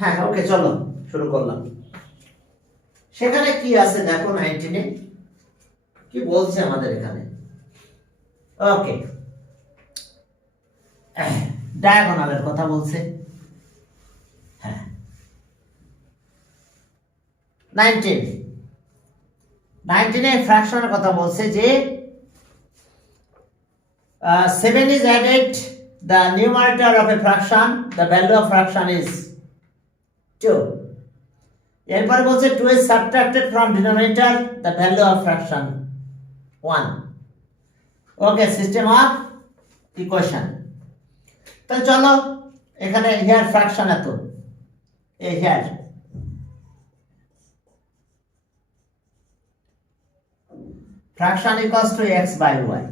হ্যাঁ ওকে চলো শুরু করলাম। সেখানে কি আছে দেখো 19 কি বলছে আমাদের এখানে। ওকে, ডায়াগোনালের কথা বলছে। হ্যাঁ 19 ফ্র্যাকশনের কথা বলছে যে 7 is added the numerator of a fraction, the value of fraction is 2. এরপর বলছে 2 is subtracted from denominator, the value of fraction 1. Okay, system of equation. তো চলো এখানে হিয়ার ফ্র্যাকশন এত এই here fraction equals to x by y.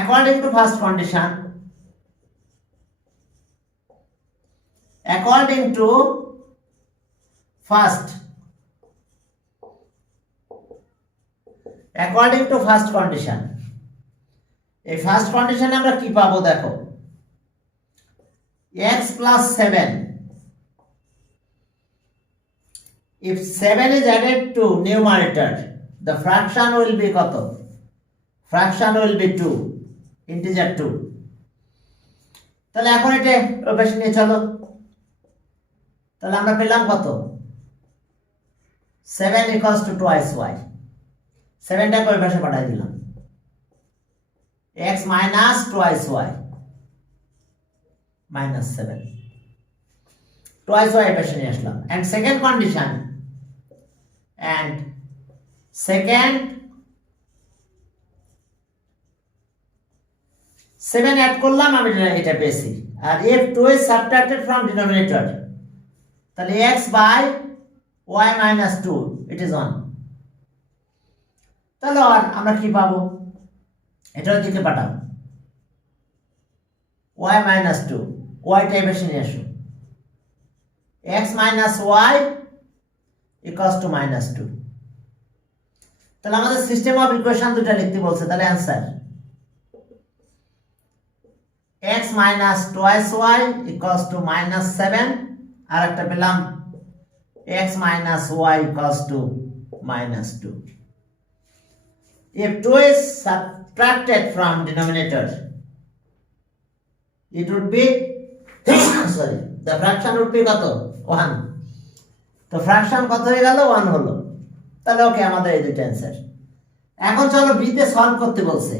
According to first condition, according to first condition, এই first কন্ডিশনে আমরা কি পাবো দেখো, x plus 7. If 7 is added to numerator, the fraction will be কত? Fraction will be 2, integer 2. তাহলে এখন এটা প্রবেশ নিয়ে চলো, তাহলে আমরা পেলাম কত? 7 equals to twice y. 7টা ওই পাশে পাঠাই দিলাম, x minus twice y minus 7, twice y পাশে নিয়ে আসলাম। and second condition, and second 7 add করলাম, আমি এটা পেয়েছি। আর if 2 is subtracted from denominator, তাহলে x by y minus 2, it is 1. তাহলে আর আমরা কি পাবো, এটার দিকে পাঠাও, y minus 2, y টা এসে নিয়ে আসো, x minus y equals to minus 2. তাহলে আমাদের সিস্টেম অফ ইকুয়েশন দুটো লিখতে বলছে, তাহলে answer x minus twice y equals to minus 7, আর একটা পেলাম x minus y equals to minus 2. If 2 is subtracted from denominator, it would be sorry, the fraction would be কত? 1. তো ফ্র্যাকশন কত হয়ে গেল? 1 হলো। তাহলে ওকে, আমাদের এই দুটো অ্যান্সার। এখন চলো বি তে সলভ করতে বলছে,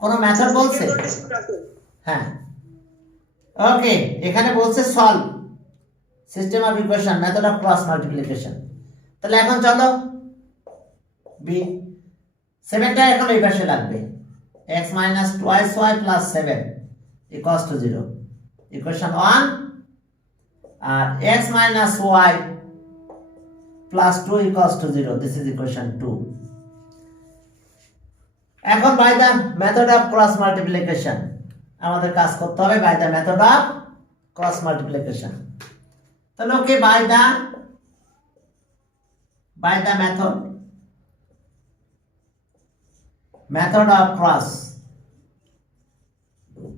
কোন মেথড বলছে? হ্যাঁ ওকে, এখানে বলছে solve system of equation, method of cross multiplication. তাহলে এখন চলো বি 7টা এখন এই পাশে লাগবে, x minus twice y plus 7 equals to 0, equation 1। আর x minus y plus 2 equals to 0, this is equation 2. এখন by the method of cross multiplication আমাদের কাজ করতে হবে, by the method of cross multiplication. তাহলে ওকে, by the method of cross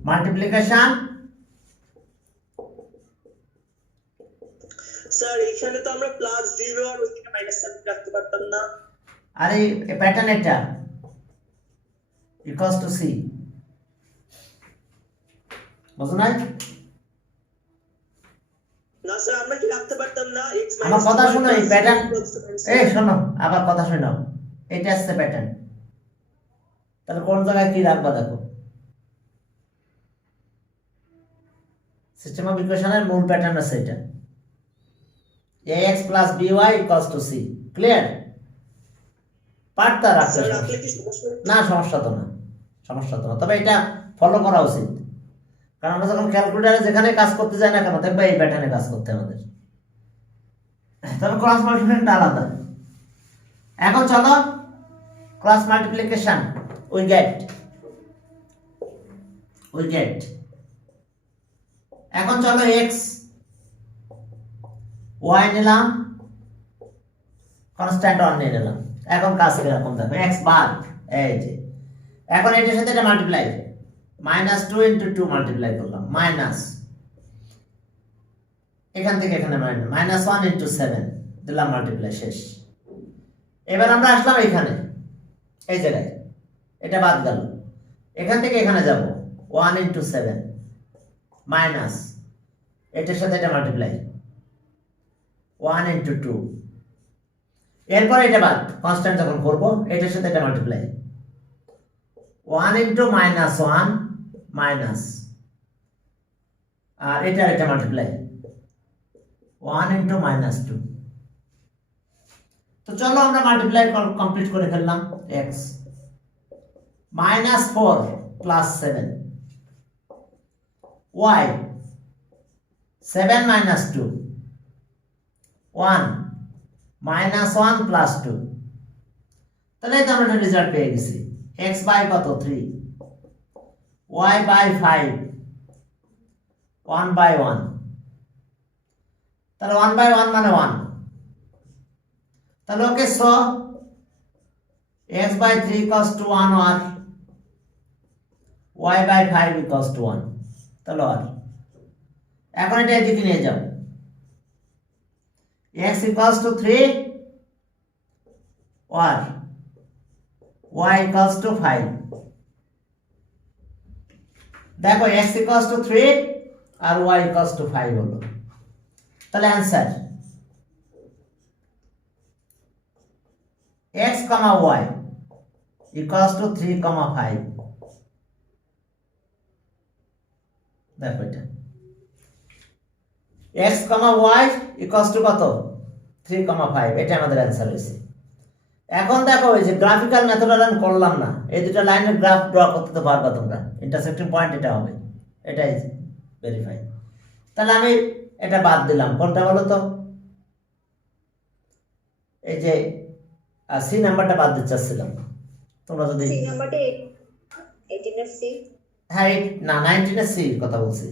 multiplication. Sir এখানে তো আমরা প্লাস 0 আর ওইদিকে মাইনাস 7 রাখতে পারতাম না। আরে এই প্যাটার্ন এটা ইকুয়ালস টু সি, বুঝো না? না স্যার, আমরা কি রাখতে পারতাম না x আমার কথা শোনো, এই প্যাটার্ন, এই শোনো আবার কথা শোনো, এটা আছে প্যাটার্ন। তাহলে কোন জায়গায় কি রাখবা দেখো, সিস্টেম অফ ইকুয়েশনের মূল প্যাটার্ন আছে এটা, ax plus by equals to c. Clear? পার্টটা রাখতে না, সমস্যা তো না, তবে এটা ফলো করা উচিত, কারণ আমরা যখন ক্যালকুলেটরে যেখানে কাজ করতে যাই না কেন দেখবে এই প্যাটার্নে কাজ করতে আমাদের, তবে ক্রস মাল্টিপ্লিকেশনটা আলাদা। এখন চলো ক্রস মাল্টিপ্লিকেশন উই গেট এখন চলো x y নিলাম, কনস্ট্যান্ট 1 নিয়ে নিলাম। এখন কাজ কিরকম দেখো, x বার এই যে, এখন এটার সাথে এটা মাল্টিপ্লাই, -2 × 2 মাল্টিপ্লাই করলাম, মাইনাস এখান থেকে এখানে -1 ইন্টু 7 দিলাম মাল্টিপ্লাই, শেষ। এবার আমরা আসলাম এখানে, এই জায়গায় এটা বাদ গেল, এখান থেকে এখানে যাব 1 ইন্টু 7 মাইনাস এটার সাথে এটা মাল্টিপ্লাই 1 ইন্টু 2, এরপর এটা বাদ কনস্ট্যান্ট যখন করবো এটার সাথে এটা মাল্টিপ্লাই 1 ইন্টু -1 মাইনাস, আর এটা মাল্টিপ্লাই 1 ইন্টু -2। তো চলো আমরা মাল্টিপ্লাই কমপ্লিট করে ফেললাম। x -4 plus 7 y 7 minus 2 1 -1 plus 2। তাহলে তো আমরা রেজাল্ট পেয়ে গেছি, x বাই কত 3, y বাই 5, 1 বাই 1। তাহলে 1 বাই 1 মানে 1। তাহলে okay, so x by 3 equals to 1 আর y বাই 5 ইকুয়ালস টু 1। তাহলে আর এখন এটা এদিকে নিয়ে যাও, x ইকুয়ালস টু 3 আর y ইকুয়ালস টু 5। দেখো x ইকুয়ালস টু 3 আর y ইকুয়ালস টু 5 হলো। তাহলে answer x, y equals to 3, 5। দেখো এটা x, y equals to কত 3, 5, এটা আমাদের অ্যান্সার হয়েছে। এখন দেখো এই যে গ্রাফিক্যাল মেথড আমি করলাম না, এই দুটো লাইনের গ্রাফ ড্র করতে তো পারবা তোমরা, ইন্টারসেক্টিং পয়েন্ট এটা হবে, এটাই ভেরিফাই। তাহলে আমি এটা বাদ দিলাম, কোনটা বলো তো, এই যে সি নাম্বারটা বাদ দিতে চাচ্ছিলাম। তোমরা যদি সি নাম্বারটা 18 এর সি, হ্যাঁ না 19 এর সি কথা বলছি।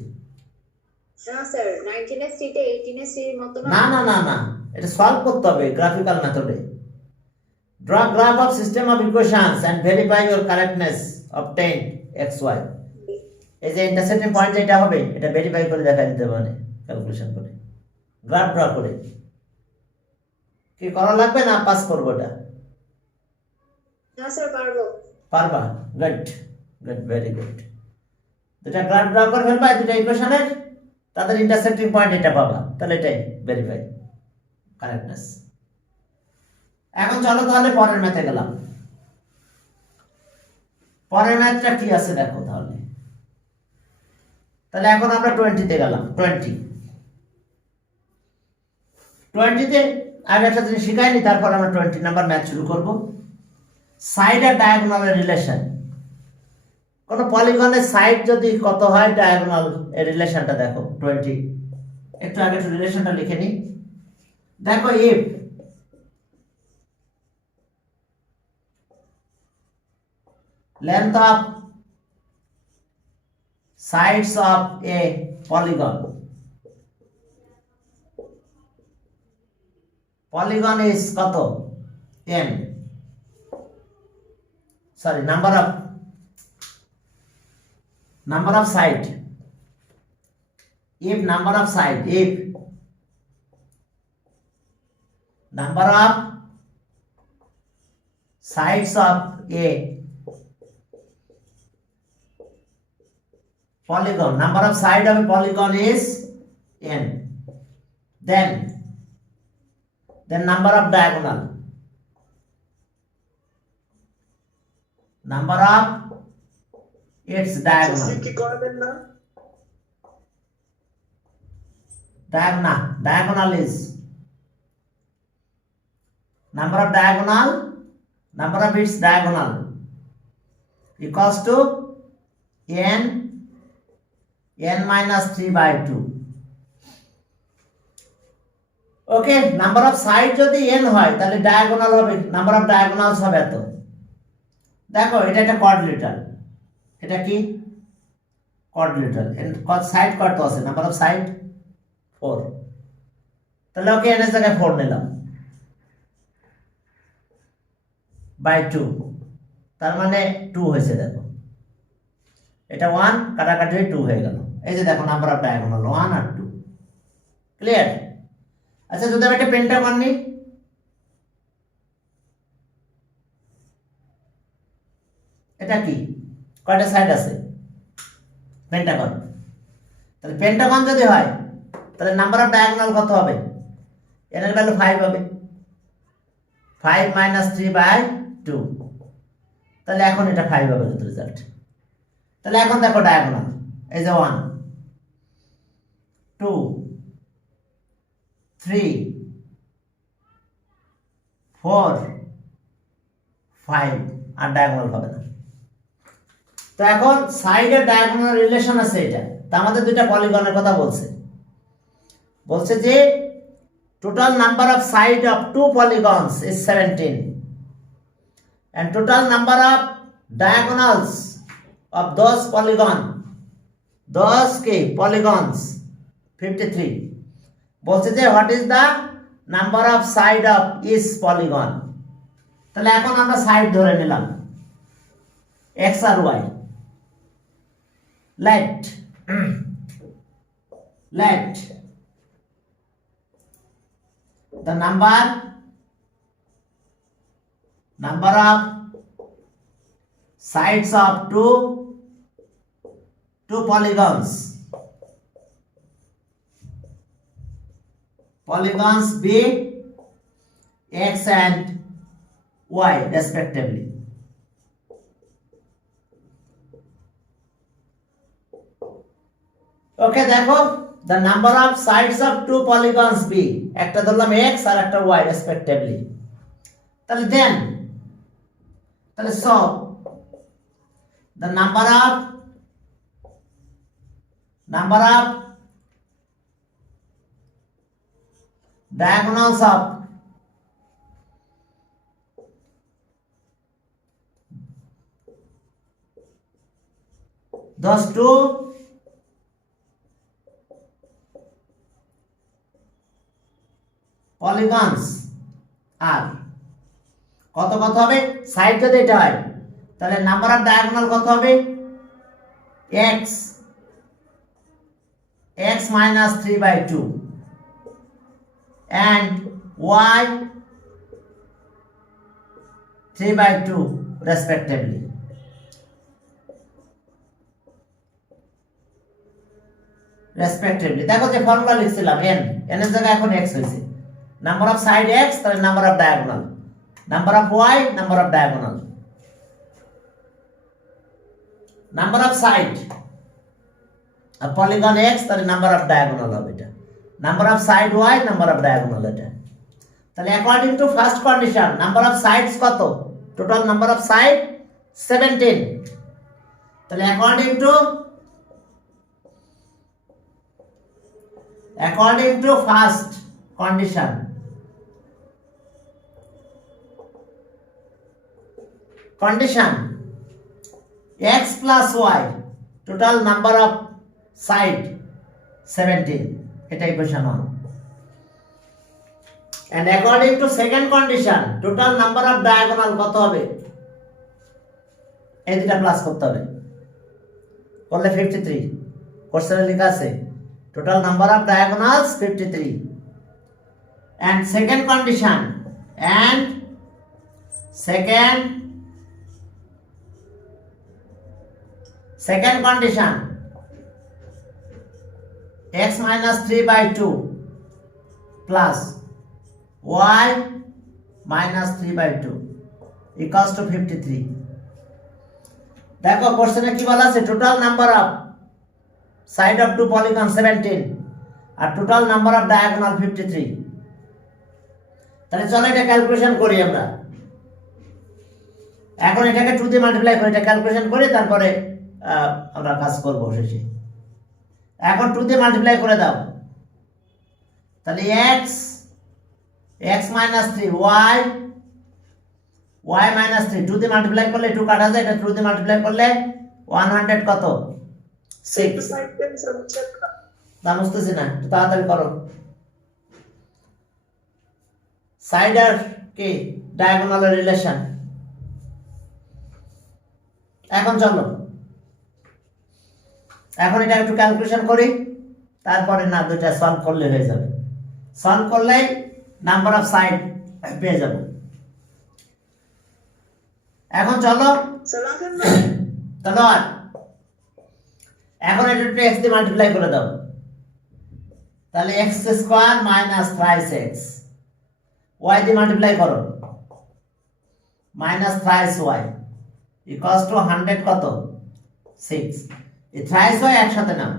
না স্যার 19 এর সিটা 18 এর সির মত না না না না, এটা সলভ করতে হবে গ্রাফিক্যাল মেথডে। Draw graph of system of equations and verify your correctness obtained x y। এই যে ইন্টারসেক্টিং পয়েন্ট যেটা হবে এটা ভেরিফাই করে দেখা দিতে পারে ক্যালকুলেশন করে, গ্রাফ ড্র করে। কি করা লাগবে না পাস করব এটা? না স্যার পারবো। পারবা, গুড গুড, ভেরি গুড। দুটা গ্রাফ ড্র করে ফেলবা দুটা ইকুয়েশনের, তাদের ইন্টারসেক্টিং পয়েন্ট এটা পাবা, তাহলে এটাই ভেরিফাই কারেক্টনেস। এখন চলো তাহলে পরের ম্যাথে গেলাম। পরের ম্যাথটা কি আছে দেখো তাহলে। তাহলে এখন আমরা 20 তে গেলাম। 20 তে আগে একটা জিনিস শিখাইনি, তারপর আমরা 20 নাম্বার ম্যাথ শুরু করব। সাইড আর ডায়াগোনালের রিলেশন। কোন পলিগনের সাইড যদি কত হয়, ডায়াগোনাল এর রিলেশনটা দেখো 20। একটু আগে একটু রিলেশনটা লিখে নিই। দেখো if length of sides of a polygon is কত n, sorry number of side, if number of side, if number of sides of a polygon, number of side of a polygon is n, then number of diagonal, number of its diagonal, কি করবেন না diagonal is number of its diagonal equals to n minus 3 by 2। Okay, number of side যদি n হয় তাহলে diagonal হবে, number of diagonals হবে এত। দেখো এটা একটা কোয়াড্রিলেটারাল, এটা কি কোয়াড্রিলেটারাল, সাইড কত আছে, নাম্বার অফ সাইড 4। তাহলে ওকে n এর জায়গায় 4 নিলাম বাই 2, তার মানে 2 হয়েছে। দেখো এটা 1 কাটাকাটি 2 হয়ে গেল। এই যে দেখো number of diagonal 1 R 2। Clear? আচ্ছা যদি আমি একটা পেন্টাগন নিই, এটা কি, কয়টা সাইড আছে? পেন্টাগন। তাহলে পেন্টাগন যদি হয় তাহলে নাম্বার অফ ডায়াগোনাল কত হবে? এর ভ্যালু 5 হবে, 5 মাইনাস 3/2। তাহলে এখন এটা 5 হবে রেজাল্ট। তাহলে এখন দেখো ডায়াগোনাল, এই যে 1 2 3 4 5, আর ডায়াগোনাল হবে না। তো এখন সাইডের ডায়াগোনাল রিলেশন আছে এটা। তো আমাদের দুইটা পলিগনের কথা বলছে, বলছে যে total number of side of two polygons is 17 and total number of diagonals of those polygons 53. বলছে যে what is the number of side of each polygon? তাহলে এখন আমরা সাইড ধরে নিলাম x R y। let the number of sides of two polygons be x and y respectively. ওকে দেখো, the number of sides of two polygons be, একটা ধরলাম x আর একটা y respectively। তাহলে then, তাহলে so the number of diagonals of those two polygons আর কত হবে? Side যদি এটা হয় তাহলে নাম্বার অফ ডায়াগোনাল কত হবে? x minus 3/2 and y 3/2 respectively. দেখো যে ফর্মুলা লিখছিলাম n এর জায়গায় এখন x হয়েছে। নাম্বার অফ সাইড x তাহলে number of diagonal, number of y number of diagonal, number of side polygon x তাহলে নাম্বার অফ ডায়াগোনাল হবে এটা, number of side y number of diagonal এটা। তাহলে according to first condition number of sides কত? Total number of side 17। তাহলে according to first condition x plus y total number of side 17, এটা equation 1। and according to second condition total number of diagonal কত হবে? এই দুটো plus করতে হবে, করলে 53। কোশ্চেনে লেখা আছে total number of diagonals 53 and second condition x minus 3/2 plus y minus 3/2 equals to 53। দেখো কোশ্চেনে কি বলা আছে? Total number of side of to polygon 17 আর টোটাল নাম্বার অফ ডায়াগোনাল 53। তাহলে চলো এটা ক্যালকুলেশন করি আমরা। এখন এটাকে 2 দিয়ে মাল্টিপ্লাই করে এটা ক্যালকুলেশন করি, তারপরে আমরা কাজ করব শেষে। এখন 2 দিয়ে মাল্টিপ্লাই করে দাও, তাহলে x minus 3 y minus 3 2 দিয়ে মাল্টিপ্লাই করলে 2 কাটা যায়, এটা 2 দিয়ে মাল্টিপ্লাই করলে 100 কত? 6। না বুঝতেছি না, একটু তাড়াতাড়ি করো। সাইড আর কি ডায়াগোনাল রিলেশন। এখন চলো এখন এটা একটু ক্যালকুলেশন করি। তারপরে না দুইটা সলভ করলে হয়ে যাবে, সলভ করলেই নাম্বার অফ সাইড পেয়ে যাব। এখন চলো স্যার রাখেন না। চলো আর এখন এটা একটু এক্স দিয়ে মাল্টিপ্লাই করে দাও, তাহলে x square minus thrice x, y দিয়ে মাল্টিপ্লাই করো minus thrice y equals to 100 কত 6, এই থ্রাইস ওয়াই একসাথে নাও,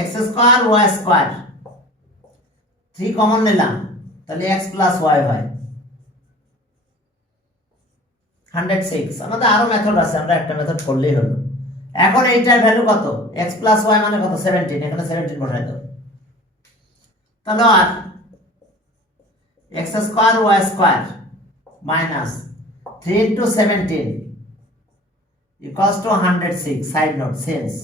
x square y square 3 common নিলাম, তাহলে এক্স প্লাস ওয়াই হয় 106। আমাদের আরো মেথড আছে, আমরা একটা মেথড করলেই হলো। এখন এইটার ভ্যালু কত, এক্স প্লাস ওয়াই মানে কত 17, এখানে 17 বসাই দাও, তাহলে আর x square y square minus 3 into 17 equals to 106. Side note, since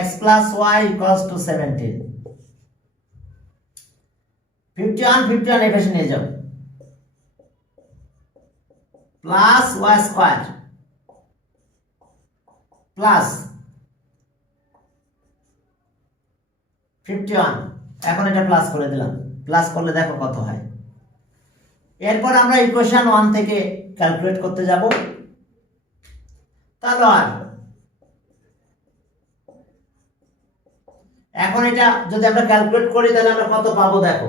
x plus y equals to 17, 51 এই পাশে নিয়ে যাও, প্লাস ওয়াই স্কোয়ার প্লাস 51, এখন এটা প্লাস করে দিলাম, প্লাস করলে দেখো কত হয়। এরপর আমরা ইকুয়েশন 1 থেকে ক্যালকুলেট করতে যাব, তাহলে আর এখন এটা যদি আমরা ক্যালকুলেট করি তাহলে আমরা কত পাবো দেখো।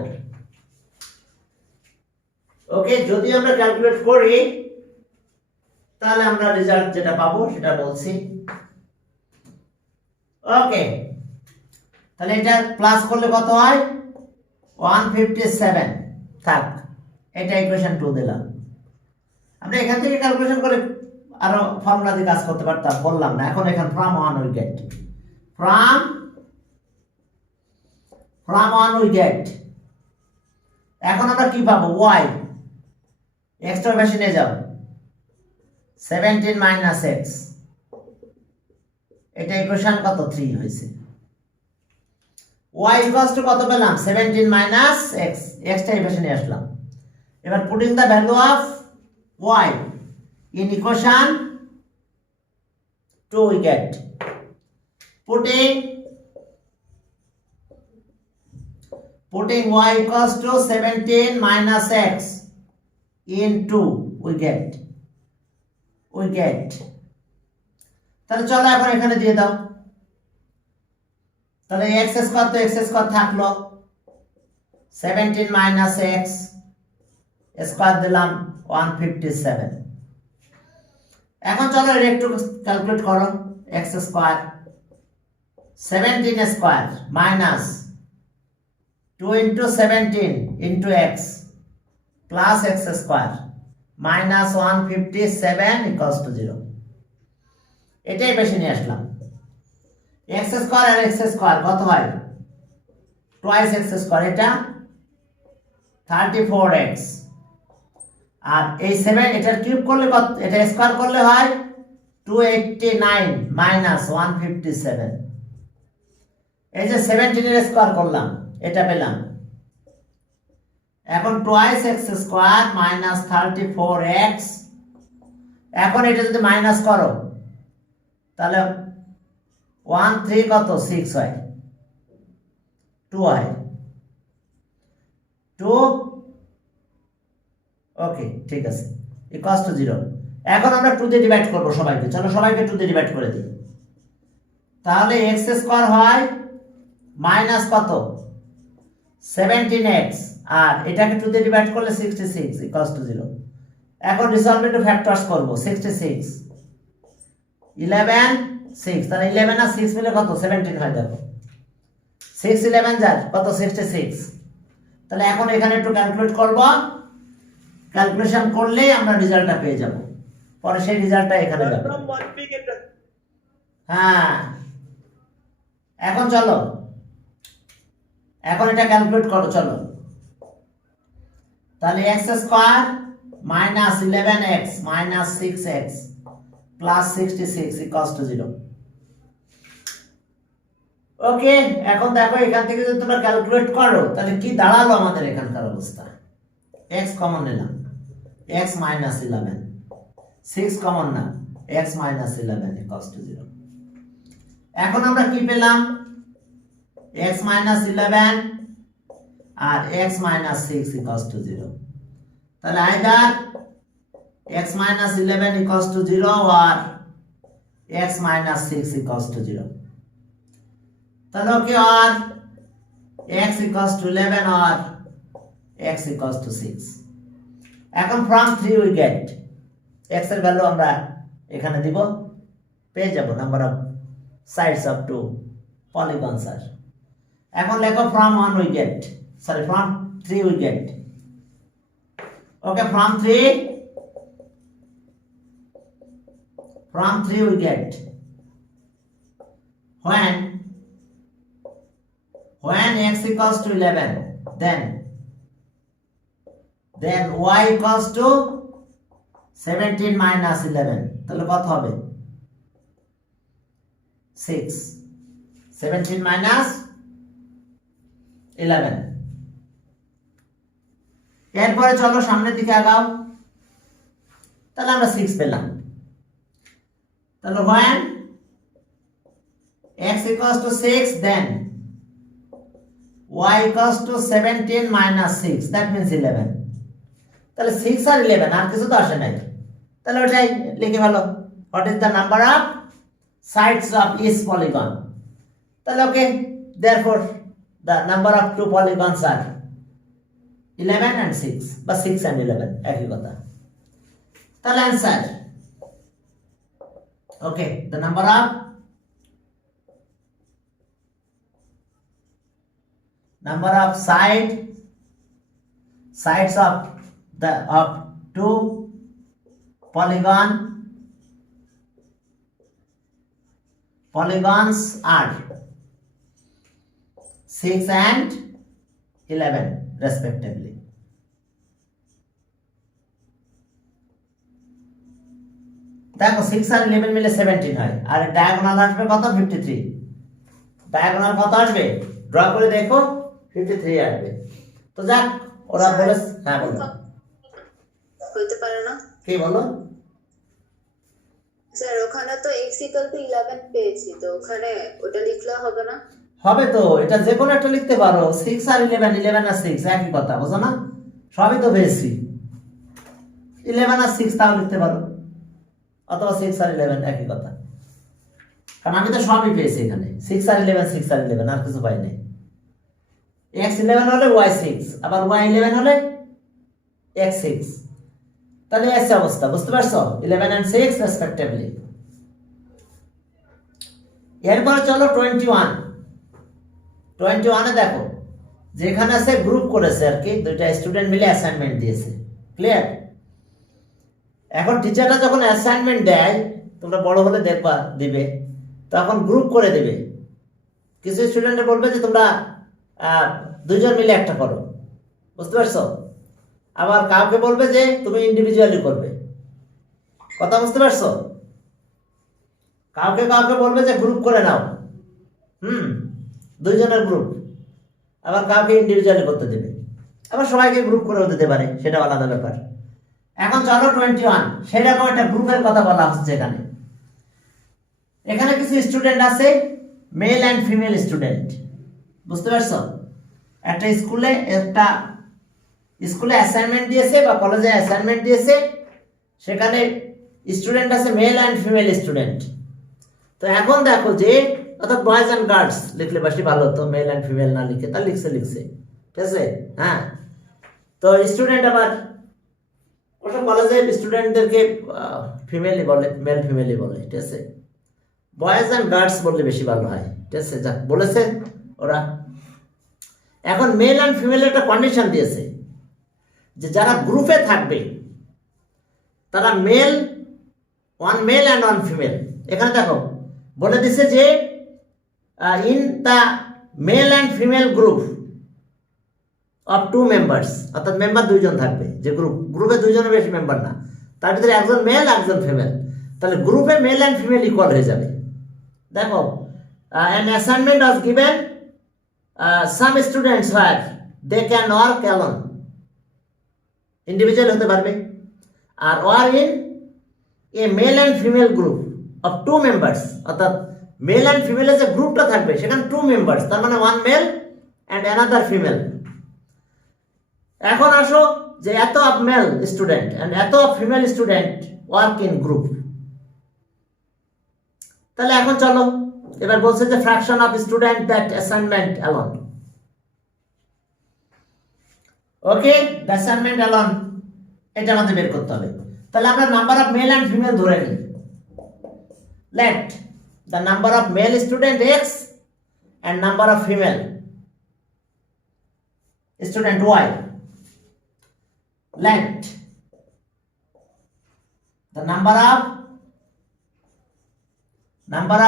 ওকে, যদি আমরা ক্যালকুলেট করি তাহলে আমরা রেজাল্ট যেটা পাবো সেটা বলছি। ওকে, তাহলে এটা প্লাস করলে কত হয় 157, থাক, এটা ইকুয়েশন 2 দিলাম। আমরা এখান থেকে ক্যালকুলেশন করে আরো ফর্মুলা দিয়ে কাজ করতে পারতাম, বললাম না। এখন এখান from 1 we get, from 1 we get, এখন আমরা কি পাবো y, x টার পাশে নিয়ে যাও 17 মাইনাস x, এটা ইকুয়েশন কত 3 হয়েছে। y ইকুয়ালস টু কত পেলাম 17 মাইনাস x, x টা এই পাশে নিয়ে আসলাম। এবার putting the value of y in equation 2 we get, putting y equals to 17 minus x in 2 we get, তাহলে চলো এখন এখানে দিয়ে দাও, তাহলে x স্কয়ার তো x স্কয়ার থাকলো, 17 minus x স্কয়ার দিলাম 157। এখন চলো এটা একটু ক্যালকুলেট করো, x square 17 square minus 2 into 17 into x plus x square minus 157 equals to 0, এটাই বেশি নিয়ে আসলাম। x স্কয়ার আর x স্কয়ার কত হয় টুয়াইস x স্কয়ার, এটা 34x, আর এই 7 এটার কিউব করলে কত, এটা স্কয়ার করলে হয় 289 মাইনাস 157, এই যে 17 এর স্কয়ার করলাম এটা পেলাম। এখন twice x square minus 34x, এখন এটা যদি মাইনাস করো তাহলে 13 কত 6 হয়, 2 হয় 2, ওকে ঠিক আছে, ইকুয়ালস টু 0। এখন আমরা 2 দিয়ে ডিভাইড করব সবাইকে, চলো সবাইকে 2 দিয়ে ডিভাইড করে দিই, তাহলে x স্কয়ার হয় মাইনাস কত 17x, আর এটাকে 2 দিয়ে ডিভাইড করলে 66 ইকুয়ালস টু 0। এখন রিসলভেন্ট ফ্যাক্টরস করব, 66 11 6, তাহলে 11 আর 6 মিলে কত 17 হয়, দেখো 6 11 যার কত 66। তাহলে এখন এখানে একটু ক্যালকুলেট করব, ক্যালকুলেশন করলেই আমরা রেজাল্টটা পেয়ে যাব, পরে সেই রেজাল্টটা এখানে যাবে। from 1 we get the হ্যাঁ, এখন চলো এখন এটা ক্যালকুলেট করো, চলো তাহলে x square minus 11x minus 6x plus 66 equals to 0। ওকে, এখন দেখো এখান থেকে যদি তোমরা ক্যালকুলেট করো তাহলে কি দাঁড়ালো আমাদের এখানকার অবস্থা, x কমন নিলাম x মাইনাস 11, 6 কমন না x মাইনাস 11 ইকুয়ালস টু 0। এখন আমরা কি পেলাম x minus 11 R x minus 6 equals to 0 তাহলে either x minus 11 equals to 0 or x minus 6 equals to 0 তাহলে ওকে or x equals to 11 or x equals to 6 এখন from 3 we get x এর value আমরা এখানে দিব পেয়ে যাব number of sides of two polygons আর এখন লেখো from 1 we get sorry from 3 we get okay from 3 we get when x equals to 11 then y equals to 17 minus 11 তাহলে কত হবে 6 17 minus 11 এরপরে চলো সামনের দিকে আগাও তাহলে আমরা 6 পেলাম তাহলে when x equals to 6 then y equals to 17 minus 6 that means 11 তাহলে 6 আর 11 আর কিছু তো আসে নাই তাহলে ওটাই লিখে ভালো what is the number of sides of each polygon তাহলে ওকে therefore the number of two polygons are 11 and 6 বা 6 and 11 একই কথা তাহলে answer okay the number of sides of two polygons are 6 and 11 respectively দেখো 6 আর 11 মিলে 17 হয় আর ডায়াগোনাল আসবে কত 53 ডায়াগোনাল কত আসবে ড্র করে দেখো 53 আসবে তো যাক ওরা বলে হ্যাঁ বলো হইতে পারে না কি বলো স্যার ওখানে তো x equal to 11 পেয়েছি তো ওখানে ওটা লিখলে হবে না হবে তো এটা যে কোনো একটা লিখতে পারো 6 আর 11 11 আর 6 একই কথা বুঝো না সবই তো পেয়েছি 11 আর 6 তাও লিখতে পারো অথবা 6 আর 11 একই কথা কারণ আমি তো সবই পেয়েছি এখানে 6 আর 11 আর কিছু পাই নাই x 11 হলে y 6 আবার y 11 হলে x 6 তাহলে এই অবস্থা বুঝতে পারছো 11 and 6 রেসপেক্টিভলি এরপর চলো 21 এ দেখো যেখানে আছে গ্রুপ করেছে আর কি দুইটা স্টুডেন্ট মিলে অ্যাসাইনমেন্ট দিয়েছে ক্লিয়ার এখন টিচাররা যখন অ্যাসাইনমেন্ট দেয় তোমরা বড় হলে দেখবা দিবে তখন গ্রুপ করে দেবে কিছু স্টুডেন্টরা বলবে যে তোমরা দুইজন মিলে একটা করো বুঝতে পারছো আবার কাউকে বলবে যে তুমি ইন্ডিভিজুয়ালি করবে কথা বুঝতে পারছো কাউকে বলবে যে গ্রুপ করে নাও দুইজনের গ্রুপ আবার কাউকে ইন্ডিভিজুয়ালি করতে দেবে আবার সবাইকে গ্রুপ করেও দিতে পারে সেটা আলাদা ব্যাপার এখন চলো 21 সেরকম একটা গ্রুপের কথা বলা হচ্ছে এখানে কিছু স্টুডেন্ট আছে মেল অ্যান্ড ফিমেল স্টুডেন্ট বুঝতে পারছো একটা স্কুলে অ্যাসাইনমেন্ট দিয়েছে বা কলেজে অ্যাসাইনমেন্ট দিয়েছে সেখানে স্টুডেন্ট আছে মেল অ্যান্ড ফিমেল স্টুডেন্ট তো এখন দেখো যে অর্থাৎ বয়েজ অ্যান্ড গার্লস লিখলে বেশি ভালো হতো মেল অ্যান্ড ফিমেল না লিখে তা লিখছে ঠিক আছে হ্যাঁ তো স্টুডেন্ট আবার ওটা কলেজের স্টুডেন্টদেরকে ফিমেলি বলে মেল ফিমেলি বলে ঠিক আছে বয়েজ অ্যান্ড গার্লস বললে বেশি ভালো হয় ঠিক আছে যাক বলেছে ওরা এখন মেল অ্যান্ড ফিমেলের একটা কন্ডিশন দিয়েছে যে যারা গ্রুপে থাকবে তারা one male and one female এখানে দেখো বলে দিছে যে in the mail and female group of 2 members অর্থাৎ মেম্বার দুইজন থাকবে যে গ্রুপে দুইজনের বেশি মেম্বার না তার ভিতরে একজন মেল একজন ফিমেল তাহলে গ্রুপে মেল অ্যান্ড ফিমেল ইকুয়াল হয়ে যাবে দেখো an assignment was given some students where they can work alone individual হতে পারবে আর or in a male and female group of 2 members অর্থাৎ মেল অ্যান্ড ফিমেলের যে গ্রুপটা থাকবে সেখানে 2 মেম্বার্স, তার মানে 1 মেল অ্যান্ড অ্যানাদার ফিমেল। এখন আসো যে এত অফ মেল স্টুডেন্ট অ্যান্ড এত of female student work in group. তাহলে এখন চলো এবার বলছে যে fraction of student that assignment alone. Okay, the assignment alone এটা আমাদের বের করতে হবে। তাহলে আমরা number of male and female ধরে নিই। Let the number of male student x and number of female student y. Let the number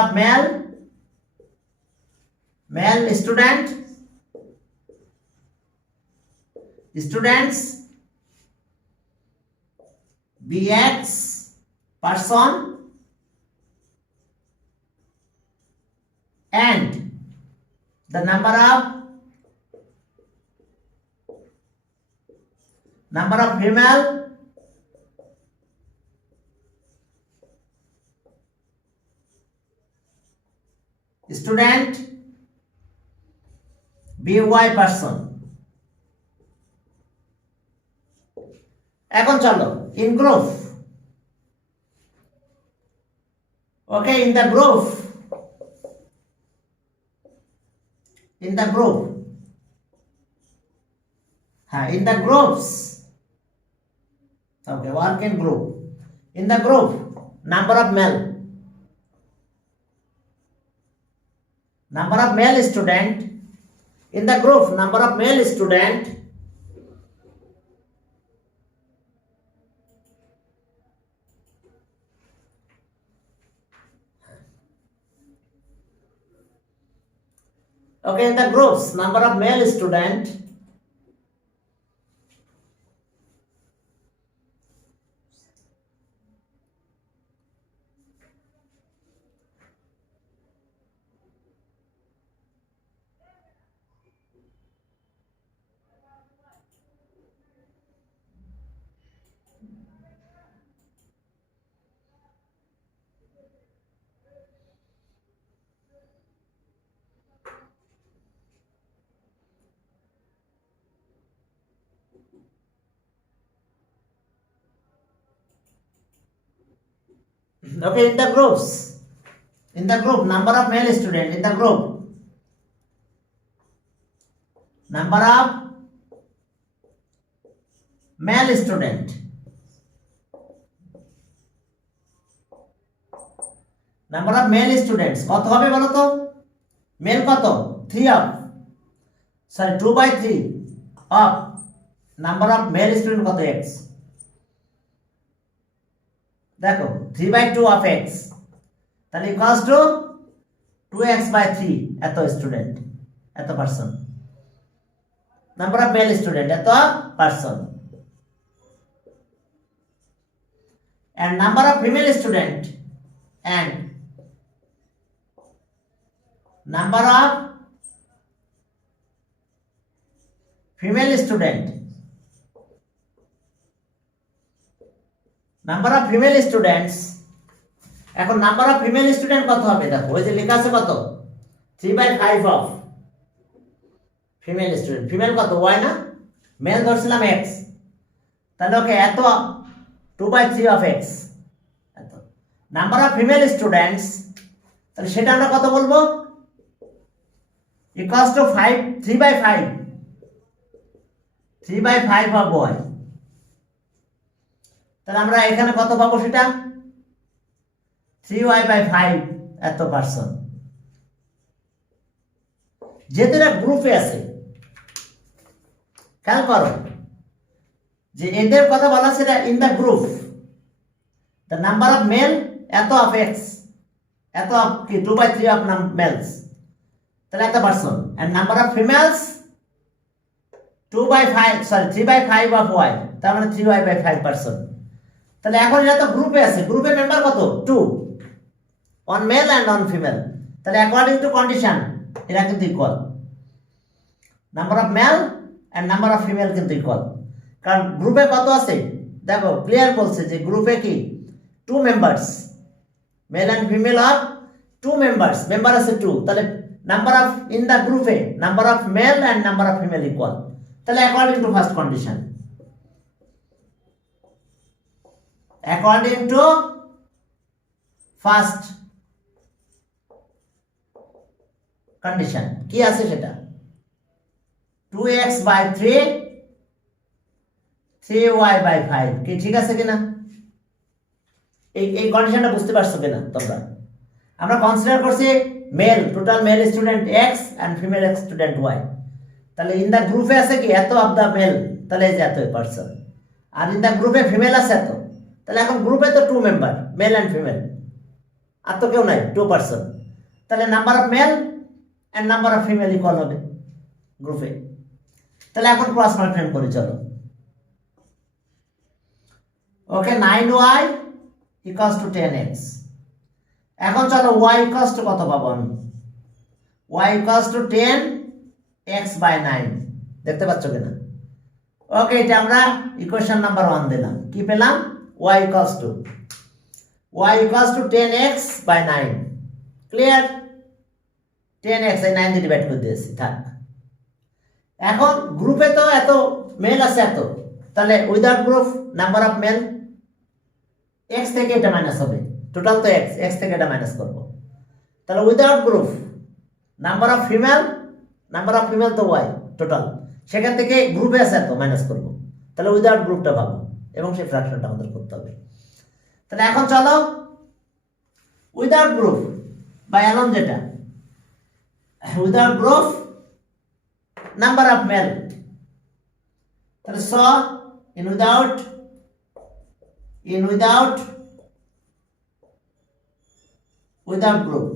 of male students bx person and the number of female student by person. এখন চলো in group. Okay, in the group in the groups. Okay, work in group. In the group, number of male student. In the group, number of male student okay, in the groups, number of male student okay, in the group, number of male student in the group, number of male student কত হবে বলো তো? Mail কত? 2/3 of number of male student কত x? দেখো 3/2 of x, তাহলে equals to 2x/3 এত student, এত person. Number of male student এত person, and number of female student and number of female student number of female students. এখন number of female student কত হবে? দেখো ওই যে লেখা আছে কত, 3/5 অফ ফিমেল স্টুডেন্ট। ফিমেল কত? y না, মেল ধরছিলাম x, তাহলে ওকে এত 2/3 অফ x এত। নাম্বার অফ ফিমেল স্টুডেন্টস, তাহলে সেটা আমরা কত বলবো? Equals to 3/5 of y। তাহলে আমরা এখানে কত পাবো? সেটা 3y/5 এত পার্সন। যেহেতু এরা গ্রুপে আছে, খেয়াল করো যে এদের কথা বলা সেটা in the group. The number of male এত অফ এক্স, এত অফ কি 2/3 অফ মেলস, তাহলে এত person. And number of females 3/5 of Y, তার মানে 3y/5 পার্সন। তাহলে এখন এরা তো গ্রুপে আছে, গ্রুপের মেম্বার কত? 2, 1 মেল অ্যান্ড 1 ফিমেল। তাহলে অ্যাকর্ডিং টু কন্ডিশন এরা কিন্তু equal. Number of male and number of female কিন্তু ইকুয়াল, কারণ গ্রুপে কত আছে দেখো, ক্লিয়ার বলছে যে গ্রুপে কি 2 members male and female of two members, member আছে টু, তাহলে নাম্বার অফ ইন দ্য গ্রুপে number of male and number of female equal, তাহলে according to first condition, according to first condition কি আছে সেটা 2x by 3 3y by 5, কি ঠিক আছে কিনা? এই কন্ডিশনটা বুঝতে পারছো কিনা তোমরা? আমরা কনসিডার করছি male, total male student x and female student y, তাহলে ইন দা গ্রুপে আছে কি এত অফ দা মেল, তাহলে এই যে এত পারসন, আর ইন দা গ্রুপে ফিমেল আছে এত, তাহলে এখন গ্রুপে তো two member male and female, আর তো কেউ নাই, টু পারসন, তাহলে number of male and number of female equal হবে গ্রুপে। তাহলে এখন ক্রস মাল্টিপ্লাই করি চলো। Okay, 9y equals to 10x। এখন চলো y ইকুয়ালস টু কত পাবো আমি? y equals to 10x by 9, দেখতে পাচ্ছ কিনা? ওকে, এটা আমরা ইকুয়েশন নাম্বার 1 দিলাম, কি পেলাম? y equals to 10x by 9, clear? 10x এই 9 দিয়ে ডিভাইড করে দিয়েছি, থাক। এখন গ্রুপে তো এত মেল আছে এত, তাহলে without group number of male x থেকে এটা মাইনাস হবে, টোটাল তো x থেকে এটা মাইনাস করব, তাহলে without group number of female তো y টোটাল, সেখান থেকে গ্রুপে আছে এত মাইনাস করব, তাহলে উইদাউট গ্রুপটা পাবো এবং সেই ফ্র্যাকশনটা আমাদের করতে হবে। তাহলে এখন চলো উইদাউট গ্রুপ বা অ্যালোন, যেটা without group number of male, তাহলে স in without group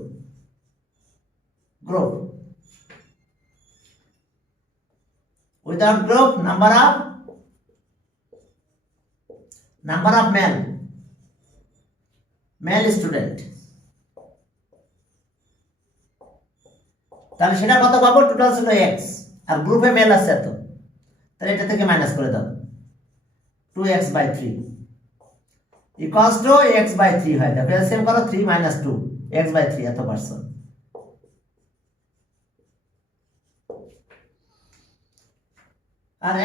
without group number of male student, তাহলে সেটা কত পাবো? টোটাল ছিল x আর গ্রুপে মেল আছে তো, তাহলে এটা থেকে মাইনাস করে দাও, 2x by 3 equals two x by 3 হয়, দেখো এলসিএম করো 3 minus 2 x by 3 এত পারসন। আর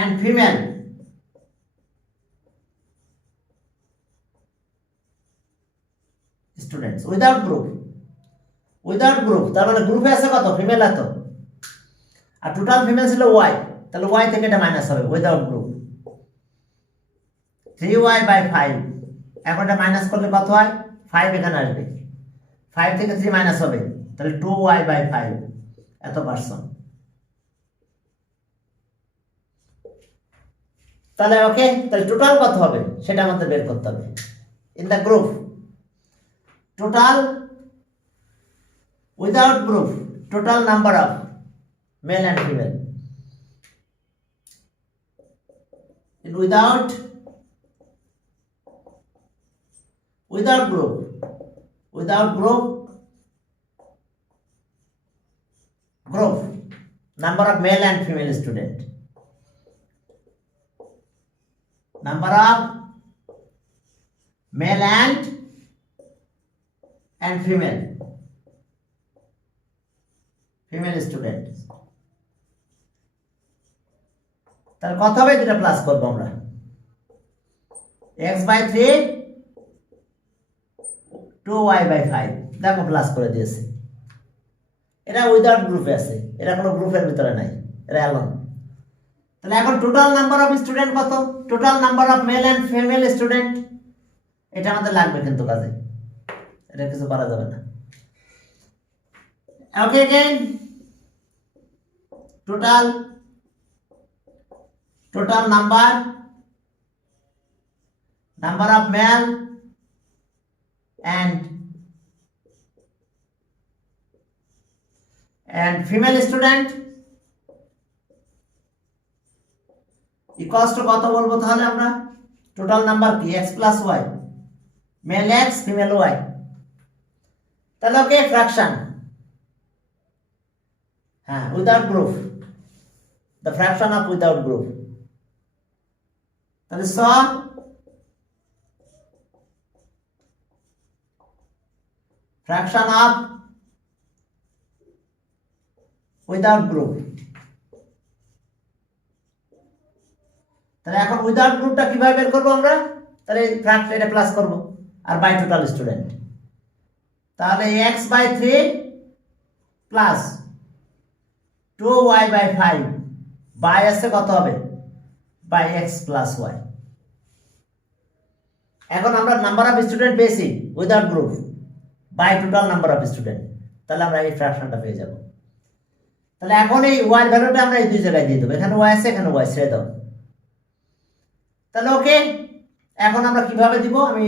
and female students without group, তার মানে গ্রুপে আছে কত? ফিমেল এত, আর টোটাল ফিমেল ছিল y, তাহলে y থেকে এটা মাইনাস হবে উইদাউট গ্রুপ, 3y by 5, এখন এটা মাইনাস করলে কত হয়? 5 এখানে আসবে, 5 থেকে 3 মাইনাস হবে, তাহলে 2y by 5 এত পারসন। তাহলে ওকে, তাহলে টোটাল কত হবে সেটা আমাদের বের করতে হবে। In the group total without group total number of male and female, in without group number of male and female student, number of male and female student, তাহলে কত হবে? যেটা প্লাস করবো আমরা, x by 3 2y by 5, দেখো plus করে দিয়েছে। এটা উইদাউট গ্রুপে আছে, এটা কোনো গ্রুপের ভিতরে নাই, এটা অ্যালোন। তাহলে এখন টোটাল নাম্বার অফ স্টুডেন্ট কত? Total number of male and female student, এটা আমাদের লাগবে কিন্তু কাজে, এটা কিছু করা যাবে না। ওকে, again total number of male and female student equals to কত বলবো তাহলে আমরা? টোটাল নাম্বার কি? x plus y, male x female y, তাহলে ওকে ফ্র্যাকশন, হ্যাঁ without group, the fraction of without group, তাহলে ফ্র্যাকশন অফ উইদাউট গ্রুপ। তাহলে এখন উইদাউট গ্রুপটা কিভাবে বের করবো আমরা? তাহলে ফ্র্যাকশন এটা প্লাস করব আর বাই টোটাল স্টুডেন্ট। তাহলে x/3 প্লাস 2y/5 বাই আসছে কত হবে? By x plus y। এখন আমরা নাম্বার অফ স্টুডেন্ট পেয়েছি without group by total number of student, তাহলে আমরা এই ফ্র্যাকশনটা পেয়ে যাব। তাহলে এখন এই y এর ভ্যালুটা আমরা এই দুই জায়গায় দিয়ে দেবো, এখানে y আছে এখানে y ছেড়ে দাও। তাহলে ওকে, এখন আমরা কিভাবে দিব আমি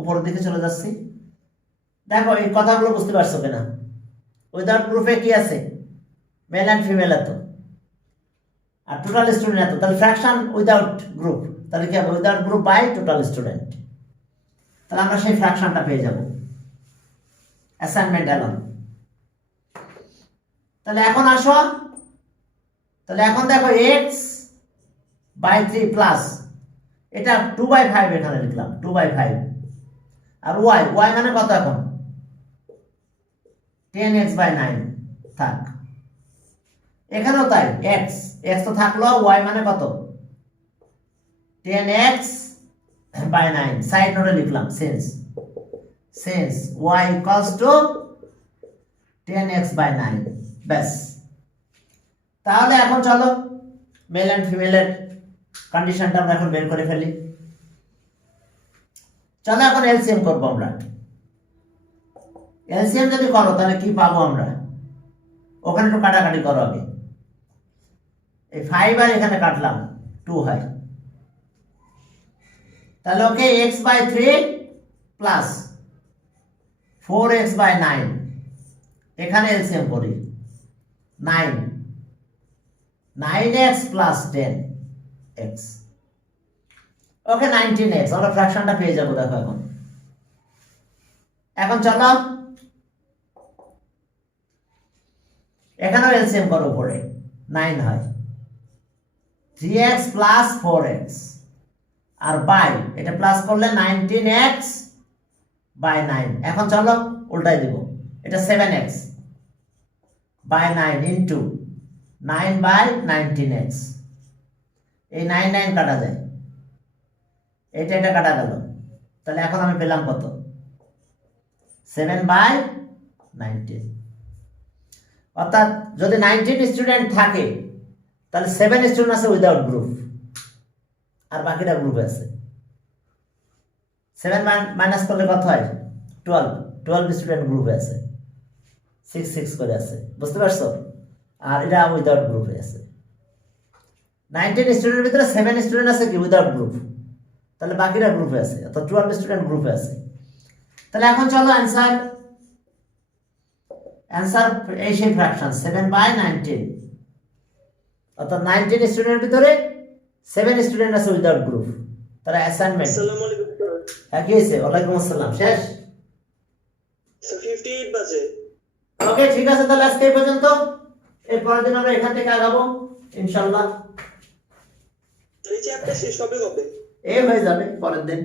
উপরের দিকে চলে যাচ্ছি। দেখো এই কথাগুলো বুঝতে পারছো কিনা? উইদাউট গ্রুপে কি আছে? মেল অ্যান্ড ফিমেল এত আর টোটাল স্টুডেন্ট এত। তাহলে ফ্র্যাকশন উইদাউট গ্রুপ, তাহলে কি হবে? Without group by total student. তাহলে আমরা সেই ফ্র্যাকশনটা পেয়ে যাব। অ্যাসাইনমেন্ট এলন। তাহলে এখন আসো, তাহলে এখন দেখো x/3 প্লাস এটা 2/5 এখানে লিখলাম 2/5 আর y মানে কত? এখন 10x/9 থাক, এখানেও তাই x তো থাকলো, y মানে কত? 10x/9 সাইড নোটে লিখলাম since y equals two 10x/9। ব্যাস, তাহলে এখন চলো মেল অ্যান্ড ফিমেলের কন্ডিশনটা আমরা এখন বের করে ফেলি। চলো এখন এলসিএম করবো আমরা। এলসিএম যদি করো তাহলে কি পাবো আমরা? ওখানে একটু কাটাকাটি করো আগে। এই 5 আর এখানে কাটলাম 2 হয়। তাহলে ওকে x/3 প্লাস 4x/9 এখানে এলসিএম করি 9x প্লাস 10x। ওকে 19x, আমরা ফ্র্যাকশনটা পেয়ে যাবো। দেখো এখন চলো এখানেও এলসিএম করো, উপরে 9 হয়, 3x প্লাস 4x আর বাই এটা প্লাস করলে 19x/9। এখন চলো উল্টাই দিব, এটা 7x বাই 9 ইন্টু 9/19x। এই 9 কাটা যায়, এটা কাটা গেল। তাহলে এখন আমি পেলাম কত? 7/19। অর্থাৎ যদি 19 স্টুডেন্ট থাকে তাহলে 7 স্টুডেন্ট আছে উইদাউট গ্রুপ আর বাকিরা গ্রুপে আছে। 7 মাইনাস করলে কত হয়? 12 স্টুডেন্ট গ্রুপে আছে, 6 করে আছে, বুঝতে পারছো? আর এটা উইদাউট গ্রুপে আছে। 19 স্টুডেন্টের ভিতরে 7 স্টুডেন্ট আছে কি উইদাউট গ্রুপ, তাহলে বাকিরা গ্রুপে আছে, অর্থাৎ 12 স্টুডেন্ট গ্রুপে আছে। তাহলে এখন চলো অ্যান্সার এই সেই ফ্র্যাকশন 7/19, অর্থাৎ 19 স্টুডেন্টের ভিতরে 7 স্টুডেন্ট আছে উইদাউট গ্রুপ। তাহলে অ্যাসাইনমেন্ট আসসালামু আলাইকুম স্যার। কি হয়েছে? ওয়ালাইকুম আসসালাম। শেষ? স্যার 58 বাজে। ওকে ঠিক আছে, তাহলে আজকে এই পর্যন্ত। এর পরের দিন আমরা এখান থেকে আগাবো ইনশাআল্লাহ। এই চ্যাপ্টার শেষ হবে কবে? হয়ে যাবে পরের দিন,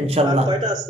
ইনশাআল্লাহ। কয়টা আছে?